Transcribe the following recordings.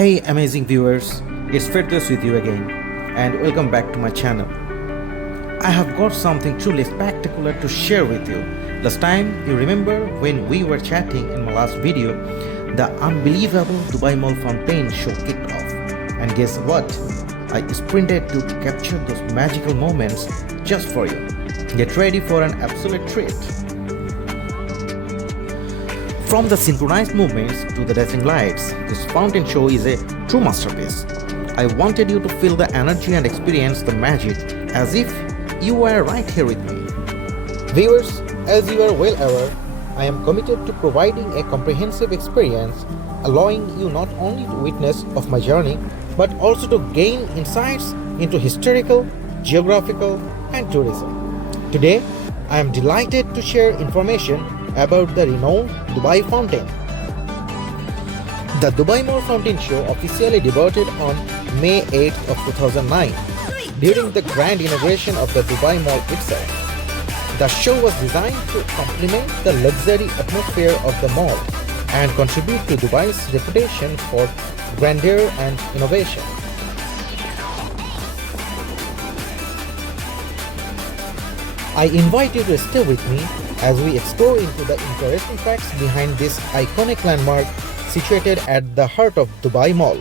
Hey amazing viewers, it's Firdaus with you again and welcome back to my channel. I have got something truly spectacular to share with you. Last time you remember when we were chatting in my last video, the unbelievable Dubai Mall Fountain show kicked off. And guess what? I sprinted to capture those magical moments just for you. Get ready for an absolute treat. From the synchronized movements to the dancing lights, this fountain show is a true masterpiece. I wanted you to feel the energy and experience the magic as if you were right here with me. Viewers, as you are well aware, I am committed to providing a comprehensive experience, allowing you not only to witness of my journey, but also to gain insights into historical, geographical, and tourism. Today, I am delighted to share information about the renowned Dubai Fountain. The Dubai Mall Fountain Show officially debuted on May 8 of 2009 during the grand inauguration of the Dubai Mall itself. The show was designed to complement the luxury atmosphere of the mall and contribute to Dubai's reputation for grandeur and innovation. I invite you to stay with me as we explore into the interesting facts behind this iconic landmark situated at the heart of Dubai Mall.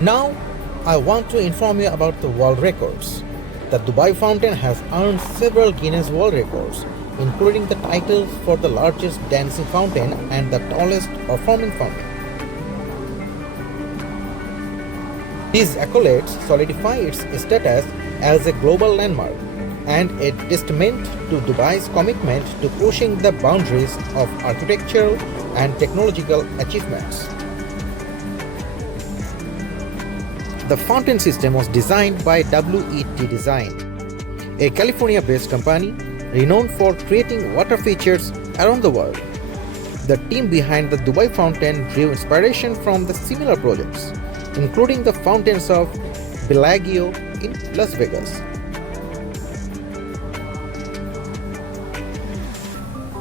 Now, I want to inform you about the world records. The Dubai Fountain has earned several Guinness World Records, including the titles for the largest dancing fountain and the tallest performing fountain. These accolades solidify its status as a global landmark and a testament to Dubai's commitment to pushing the boundaries of architectural and technological achievements. The fountain system was designed by WET Design, a California-based company renowned for creating water features around the world. The team behind the Dubai Fountain drew inspiration from the similar projects, including the Fountains of Bellagio in Las Vegas.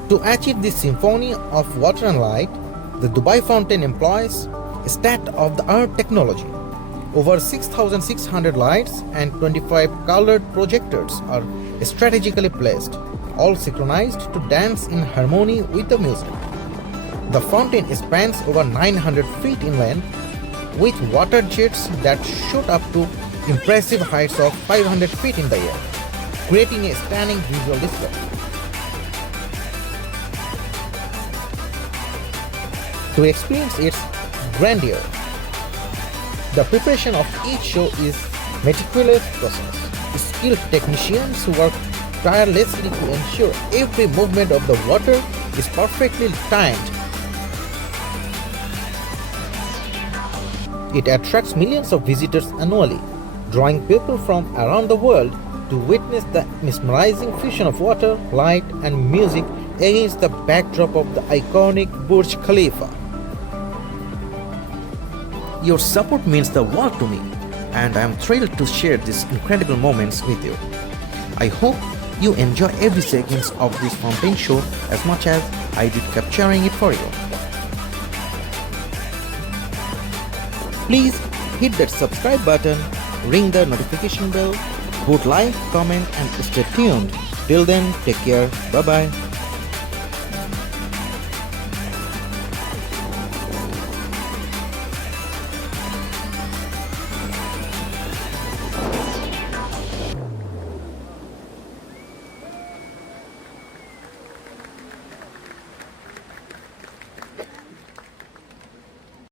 To achieve this symphony of water and light, the Dubai Fountain employs state-of-the-art technology. Over 6,600 lights and 25 colored projectors are strategically placed, all synchronized to dance in harmony with the music. The fountain spans over 900 feet in length, with water jets that shoot up to impressive heights of 500 feet in the air, creating a stunning visual display. To experience its grandeur, the preparation of each show is a meticulous process. Skilled technicians work tirelessly to ensure every movement of the water is perfectly timed. It attracts millions of visitors annually, drawing people from around the world to witness the mesmerizing fusion of water, light, and music against the backdrop of the iconic Burj Khalifa. Your support means the world to me, and I am thrilled to share these incredible moments with you. I hope you enjoy every second of this fountain show as much as I did capturing it for you. Please hit that subscribe button, ring the notification bell, put like, comment and stay tuned. Till then, take care. Bye bye.